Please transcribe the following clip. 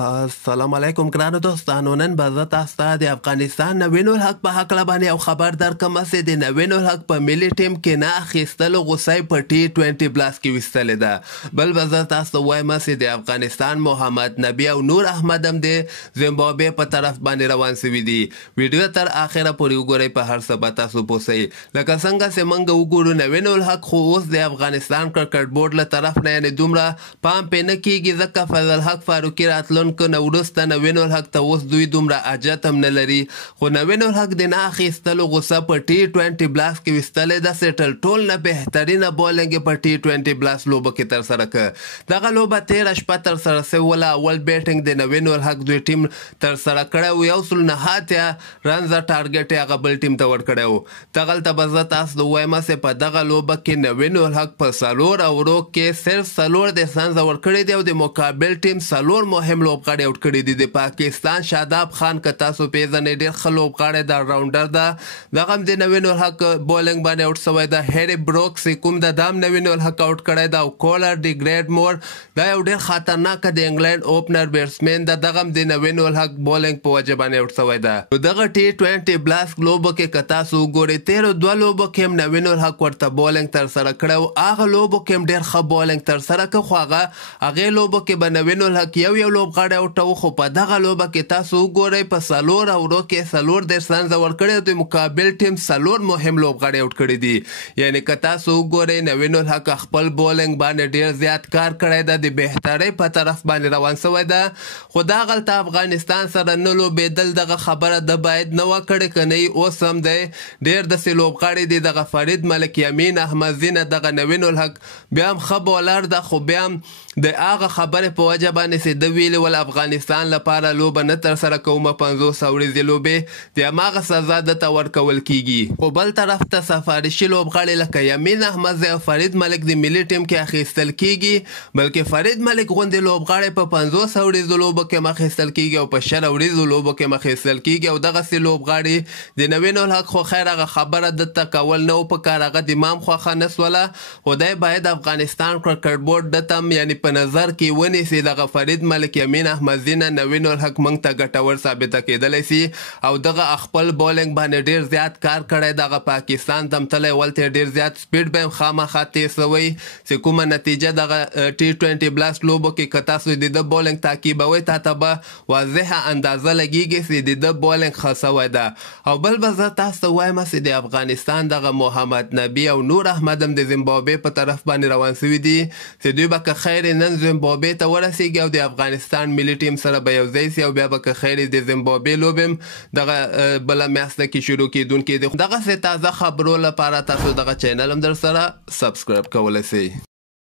السلام علیکم ګرانو دوستانو. نن به زه تاسو ته د افغانستان نوین الحق په هکله باندې یو خبر درکړم چې د نوین الحق په ملي ټیم کې نه اخیستلو غوسه په T20 بلاس کې ویستلې ده. بل به زه تاسو ته وایم چې د افغانستان محمد نبی او نور احمد هم د زیمبابوې په طرف باندې روان شوي دي. ویډیو تر اخره پورې وګورئ، په هر څه به تاسو پوهیږئ. لکه څنګه چې موږ وګورو نوین الحق خو اوس د افغانستان کرکټ بورډ له طرف نه یعنې دومره پام پرې نه کیږي، ځکه فضل الحق فاروقي راتلونکو نه وروسته نوین الحق ته اوس دوی دومره حاجت هم نه لري. خو نوین الحق د نه اخیستلو غوسه په T20 بلاس کې ویستلې ده چې ټول نه بهترینه بولنګ یې په T20 بلاس لوبه کې ترسره کړه. دغه لوبه تېره شپه ترسره سوله. اول بیټینګ د نوین الحق دوی ټیم ترسره کړی و، 109 رنزه ټارګټ یې هغه بل ټیم ته ورکړی و. دغلته به زه تاسو ته ووایم چې په دغه لوبه کې نوین الحق په 4 اورو کې صرف 4 د رنزه ورکړی دی او د مقابل ټیم 4 مهم لوبغاړي آوټ کړي دي. د پاکستان شاداب خان که تاسو پیژنئ ډېر ښه لوبغاړی د راونډر ده، دغه هم د نوین الحق بولنګ باندې آوټ شوی ده. هیری بروکس کوم ده، دا هم نوین الحق آوټ کړی ده. او کولر ډي ګریډ مور دا یو ډېر خطرناکه د انګلینډ اوپنر بیټسمین ده، دغه هم د نوین الحق بولنګ په وجه باندې آوټ شوی ده. نو دغه T20 بلاس لوبو کې که تاسو وګورئ، تېرو 2 لوبو کې هم نوین الحق ورته بولنګ ترسره کړی و. هغه لوبو کې هم ډېر ښه بولنګ ترسره کړه، خو هغې لوبو کې به نوین الحق یو لوبغاړی آوټوه. خو په دغه لوبه کې تاسو وګورئ، په 4 اورو کې 4 د رنزه ورکړی او د مقابل ټیم 4 مهم لوبغاړي آوټ کړي دي. یعنې که تاسو وګورئ، نوین الحق خپل بولنګ باندې ډېر زیات کار کړی ده، د بهترۍ په طرف باندې روان شوی ده. خو دغلته افغانستان سره نه لوبېدل دغه خبره د باید نه وه کړې، که نه اوس هم دی ډېر داسې لوبغاړي دي. دغه فرید ملک یمین احمد زینه، دغه نوین الحق بیا هم ښه بولر ده، خو بیا هم د هغه خبرې په وجه باندې چې ده ویلي ول افغانستان لپاره لوبه نه ترسره کومه 50 ورځې لوبې، د هماغه سزا دته ورکول کیږي. خو بل طرف ته سفارشي لوبغاړي لکه یمین احمد او فرید ملک د ملي ټیم کې اخیستل کیږي، بلکې فرید ملک غوندې لوبغاړي په 50 ورځو لوبو کې هم اخیستل کیږي او په 100 ورځو لوبو کې هم اخیستل کیږي. او دغسې لوبغاړي د نوین الحق خو خیر هغه خبره دته کول نه و پکار، هغه د امام خوښه نه سوله. خو دی باید افغانستان کرکټ بورډ دته هم یعنې په نظر کې ونیسي، دغه فرید ملک یمین احمد زینه نوین الحق موږ ته ګټور ثابته کېدلی سي. او دغه خپل بولنګ باندې ډېر زیات کار کړی، دغه پاکستان ته هم تللی ولته ډېر زیات سپیډ به هم خامخا تېز شوی چې کومه نتیجه دغه T20 بلاس لوبو کې که تاسو د ده بولنګ تعقیبوئ، تا ته به واضحه اندازه لګېږي چې د ده بولنګ ښه شوی ده. او بل به زه تاسو ته وایم چې د افغانستان دغه محمد نبی او نور احمد هم د زیمبابوې په طرف باندې روان شوي دي چې دوی به که خیر نن زیمبابوې ته ورسېږي او د افغانستان ملي ټیم سره به یوځای سي، او بیا به که خیر د زیمبابوې لوبې هم دغه بله میاشته کې شروع کېدونکې دي. دغسې تازه خبرو لپاره تاسو دغه چینل هم در سره سبسکرایب کولی سئ.